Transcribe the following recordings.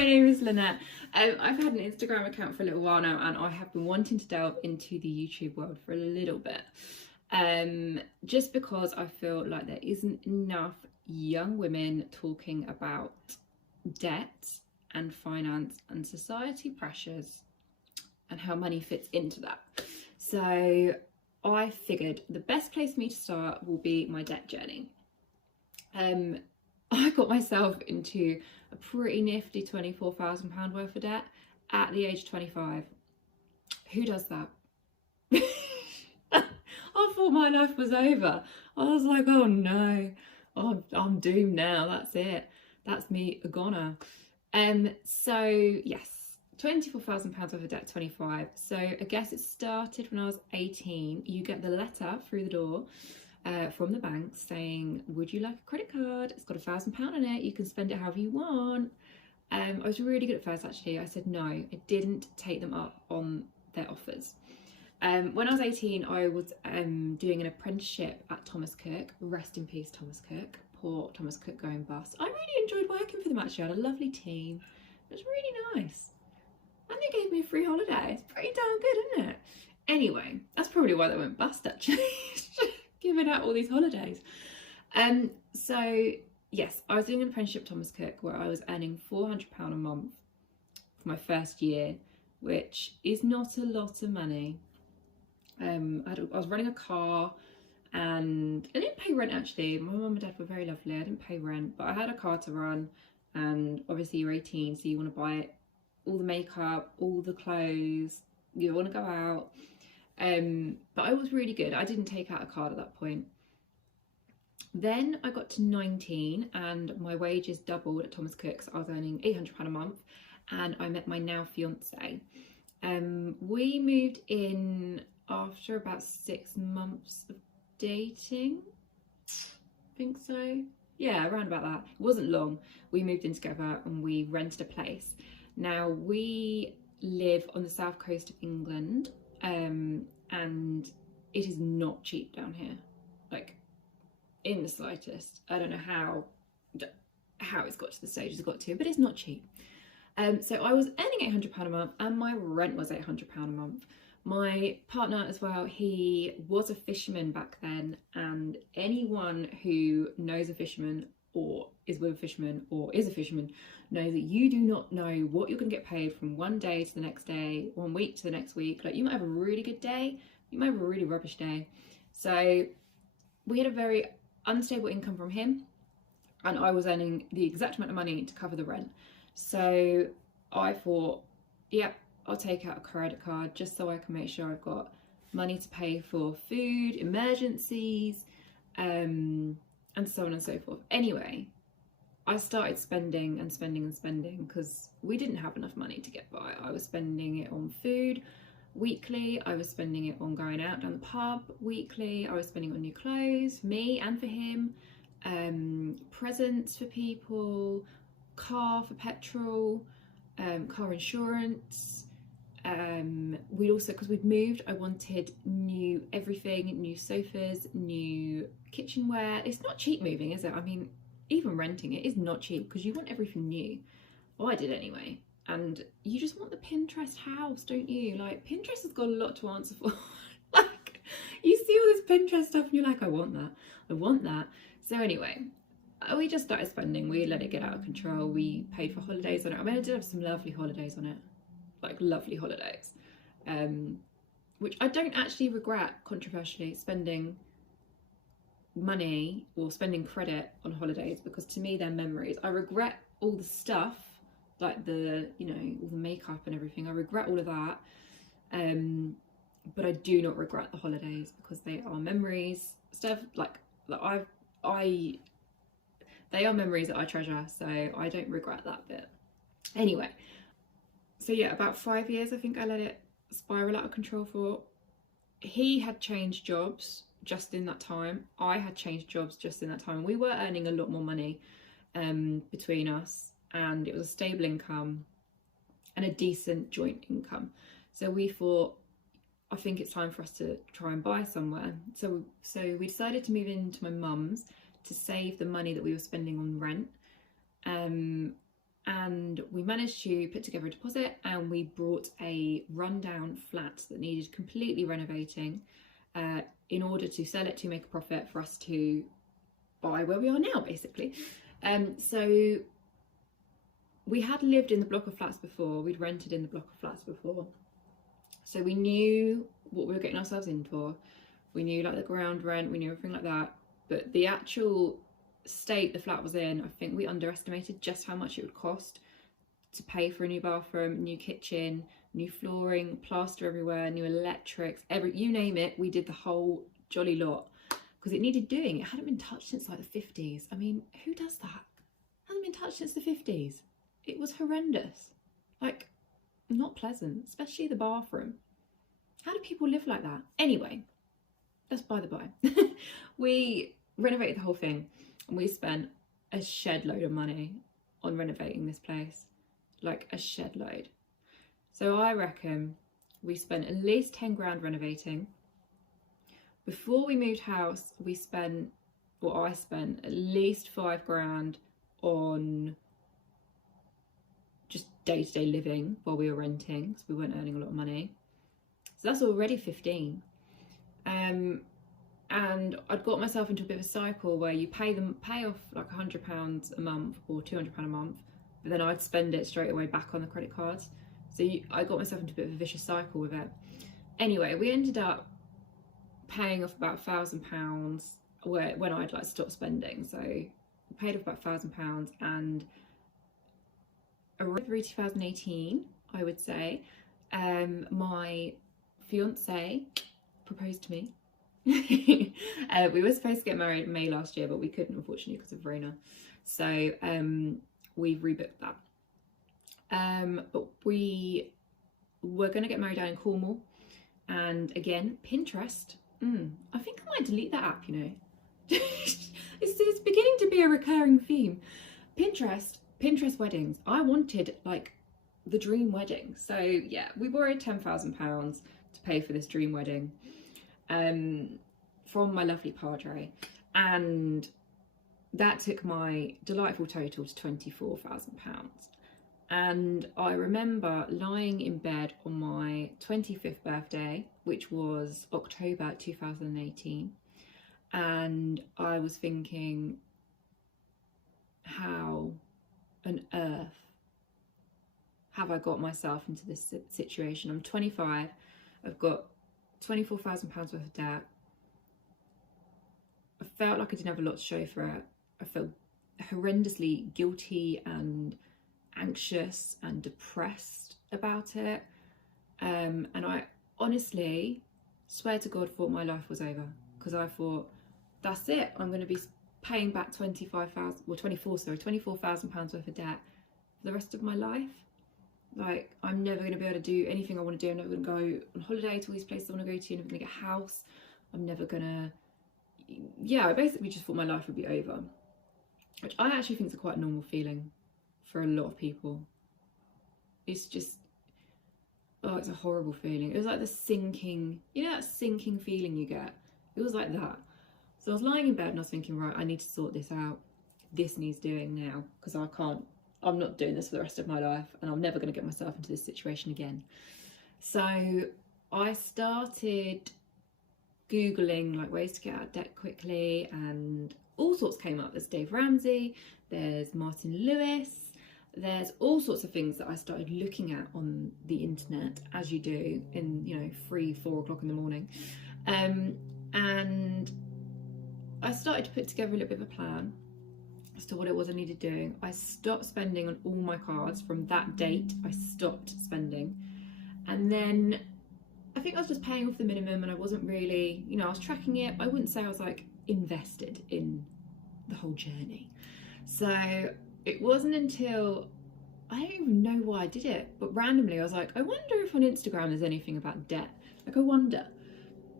my name is Lynette. I've had an Instagram account for a little while now, and I have been wanting to delve into the YouTube world for a little bit. Just because I feel like there isn't enough young women talking about debt and finance and society pressures and how money fits into that. So I figured the best place for me to start will be my debt journey. I got myself into a pretty nifty £24,000 worth of debt at the age of 25. Who does that? I thought my life was over. I was like, oh no, I'm doomed now. That's it. That's me, a goner. So yes, £24,000 worth of debt, 25. So I guess it started when I was 18. You get the letter through the door from the bank saying, would you like a credit card? It's got £1,000 in it. You can spend it however you want. I was really good at first, actually. I said no. I didn't take them up on their offers. When I was 18, I was doing an apprenticeship at Thomas Cook. Rest in peace, Thomas Cook. Poor Thomas Cook going bust. I really enjoyed working for them, actually. I had a lovely team. It was really nice. And they gave me a free holiday. It's pretty darn good, isn't it? Anyway, that's probably why they went bust, actually. Giving out all these holidays. So yes, I was doing an apprenticeship at Thomas Cook where I was earning £400 a month for my first year, which is not a lot of money. I was running a car and I didn't pay rent, actually. My mum and dad were very lovely. I didn't pay rent, but I had a car to run, and obviously you're 18, so you want to buy all the makeup, all the clothes, you want to go out. But I was really good. I didn't take out a card at that point. Then I got to 19 and my wages doubled at Thomas Cook. So I was earning £800 a month, and I met my now fiance. We moved in after about 6 months of dating. I think so. Yeah, around about that. It wasn't long. We moved in together and we rented a place. Now we live on the south coast of England. And it is not cheap down here, like in the slightest. I don't know how it's got to the stage it's got to, but it's not cheap. So I was earning £800 a month and my rent was £800 a month. My partner as well, he was a fisherman back then, and anyone who knows a fisherman or is with a fisherman or is a fisherman know that you do not know what you're going to get paid from one day to the next day, 1 week to the next week. Like, you might have a really good day, you might have a really rubbish day. So we had a very unstable income from him, and I was earning the exact amount of money to cover the rent. So I thought, yep, I'll take out a credit card just so I can make sure I've got money to pay for food, emergencies, and so on and so forth. Anyway, I started spending and spending and spending because we didn't have enough money to get by. I was spending it on food weekly. I was spending it on going out down the pub weekly. I was spending it on new clothes for me and for him, presents for people, car for petrol, car insurance. We'd also, because we'd moved, I wanted new everything, new sofas, new kitchenware. It's not cheap moving, is it? I mean, even renting it is not cheap because you want everything new. Well, I did anyway. And you just want the Pinterest house, don't you? Like, Pinterest has got a lot to answer for. Like, you see all this Pinterest stuff and you're like, I want that, I want that. So anyway, we just started spending. We let it get out of control. We paid for holidays on it. I mean, I did have some lovely holidays on it, like lovely holidays, which I don't actually regret, controversially, spending money or spending credit on holidays, because to me they're memories. I regret all the stuff, like the, you know, all the makeup and everything. I regret all of that, but I do not regret the holidays because they are memories. Stuff like that they are memories that I treasure, so I don't regret that bit. Anyway, so yeah, about 5 years I think I let it spiral out of control for. He had changed jobs just in that time. I had changed jobs just in that time. We were earning a lot more money between us, and it was a stable income and a decent joint income. So we thought, I think it's time for us to try and buy somewhere. So we decided to move into my mum's to save the money that we were spending on rent. and we managed to put together a deposit, and we brought a rundown flat that needed completely renovating in order to sell it to make a profit for us to buy where we are now, basically. So we had lived in the block of flats before, we'd rented in the block of flats before, so we knew what we were getting ourselves in for. We knew like the ground rent, we knew everything like that, but the actual state the flat was in, I think we underestimated just how much it would cost to pay for a new bathroom, new kitchen, new flooring, plaster everywhere, new electrics, you name it, we did the whole jolly lot, because it needed doing. It hadn't been touched since like the 50s. I mean, who does that? It hasn't been touched since the 50s. It was horrendous, like not pleasant, especially the bathroom. How do people live like that? Anyway, that's by the by. We renovated the whole thing, and we spent a shed load of money on renovating this place, like a shed load. So I reckon we spent at least 10 grand renovating. Before we moved house, I spent at least 5 grand on just day-to-day living while we were renting, so we weren't earning a lot of money. So that's already 15. And I'd got myself into a bit of a cycle where you pay off like £100 a month or £200 a month, but then I'd spend it straight away back on the credit cards. So I got myself into a bit of a vicious cycle with it. Anyway, we ended up paying off about £1,000 when I'd like stopped spending. So I paid off about £1,000, and around 2018, I would say, my fiance proposed to me. We were supposed to get married in May last year, but we couldn't, unfortunately, because of Rona. So we've rebooked that. But we were going to get married down in Cornwall, and again, Pinterest. I think I might delete that app, you know. It's beginning to be a recurring theme. Pinterest weddings. I wanted like the dream wedding. So yeah, we borrowed £10,000 to pay for this dream wedding from my lovely padre, and that took my delightful total to £24,000. And I remember lying in bed on my 25th birthday, which was October 2018, and I was thinking, how on earth have I got myself into this situation? I'm 25, I've got £24,000 worth of debt. I felt like I didn't have a lot to show for it. I felt horrendously guilty and anxious and depressed about it. And I honestly swear to God thought my life was over, because I thought, that's it, I'm going to be paying back £24,000 worth of debt for the rest of my life. Like, I'm never going to be able to do anything I want to do. I'm never going to go on holiday to all these places I want to go to. I'm never going to get a house. I'm never going to... Yeah, I basically just thought my life would be over, which I actually think is a quite normal feeling for a lot of people. It's just... Oh, it's a horrible feeling. It was like the sinking... You know that sinking feeling you get? It was like that. So I was lying in bed and I was thinking, right, I need to sort this out. This needs doing now, because I'm not doing this for the rest of my life, and I'm never going to get myself into this situation again. So I started Googling like ways to get out of debt quickly, and all sorts came up. There's Dave Ramsey, there's Martin Lewis, there's all sorts of things that I started looking at on the internet, as you do in, you know, 3-4 o'clock in the morning. And I started to put together a little bit of a plan as to what it was I needed doing. I stopped spending on all my cards. From that date, I stopped spending. And then I think I was just paying off the minimum, and I wasn't really, you know, I was tracking it, but I wouldn't say I was like invested in the whole journey. So it wasn't until, I don't even know why I did it, but randomly I was like, I wonder if on Instagram there's anything about debt. Like, I wonder.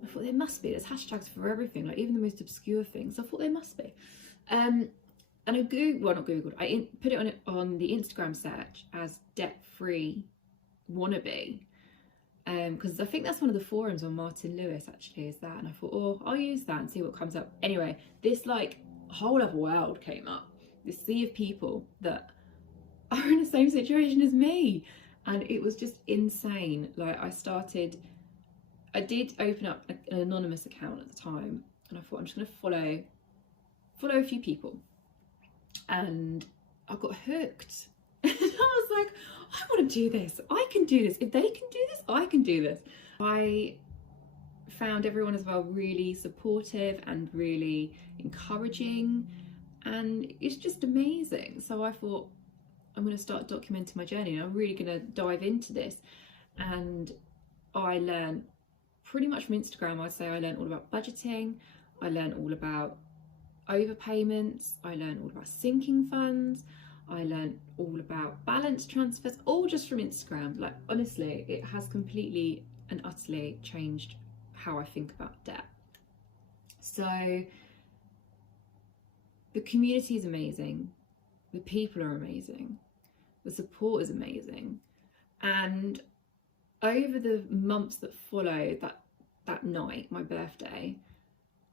I thought there must be. There's hashtags for everything, like even the most obscure things. I thought there must be. And I Googled, I put it on the Instagram search as debt-free wannabe. Because I think that's one of the forums on Martin Lewis actually, is that. And I thought, oh, I'll use that and see what comes up. Anyway, this like whole other world came up. This sea of people that are in the same situation as me. And it was just insane. Like I did open up an anonymous account at the time, and I thought I'm just gonna follow a few people. And I got hooked. And I was like, I want to do this. I can do this. If they can do this, I can do this. I found everyone as well really supportive and really encouraging, and it's just amazing. So I thought, I'm going to start documenting my journey, and I'm really going to dive into this. And I learned pretty much from Instagram. I'd say I learned all about budgeting, I learned all about overpayments, I learned all about sinking funds, I learned all about balance transfers, all just from Instagram. Like, honestly, it has completely and utterly changed how I think about debt. So the community is amazing, the people are amazing, the support is amazing. And over the months that followed that night, my birthday,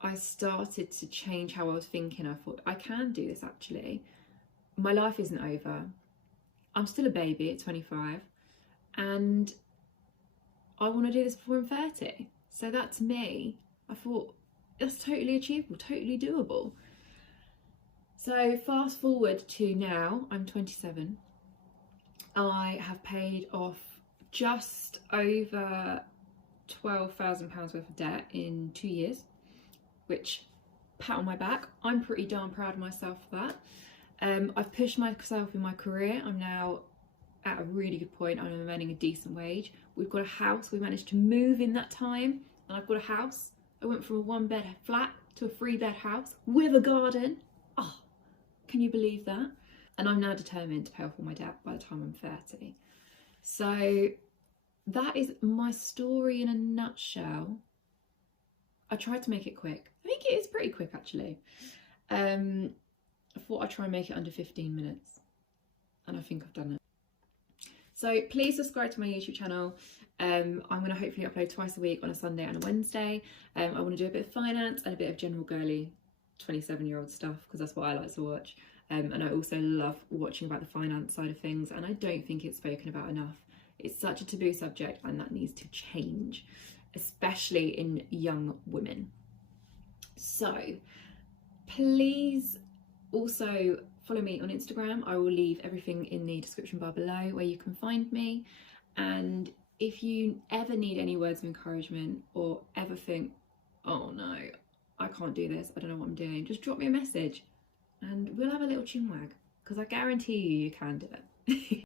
I started to change how I was thinking. I thought, I can do this actually. My life isn't over. I'm still a baby at 25, and I want to do this before I'm 30. So that, to me, I thought, that's totally achievable, totally doable. So fast forward to now, I'm 27. I have paid off just over £12,000 worth of debt in 2 years, which, pat on my back, I'm pretty darn proud of myself for that. I've pushed myself in my career. I'm now at a really good point. I'm earning a decent wage. We've got a house. We managed to move in that time, and I've got a house. I went from a 1-bed flat to a 3-bed house with a garden. Oh, can you believe that? And I'm now determined to pay off all my debt by the time I'm 30. So that is my story in a nutshell. I tried to make it quick. I think it is pretty quick, actually. I thought I'd try and make it under 15 minutes, and I think I've done it. So please subscribe to my YouTube channel. I'm going to hopefully upload twice a week, on a Sunday and a Wednesday. I want to do a bit of finance and a bit of general girly 27-year-old stuff, because that's what I like to watch. And I also love watching about the finance side of things, and I don't think it's spoken about enough. It's such a taboo subject, and that needs to change, especially in young women. So please also follow me on Instagram. I will leave everything in the description bar below where you can find me. And if you ever need any words of encouragement, or ever think, oh no, I can't do this, I don't know what I'm doing, just drop me a message and we'll have a little chinwag, because I guarantee you can do it.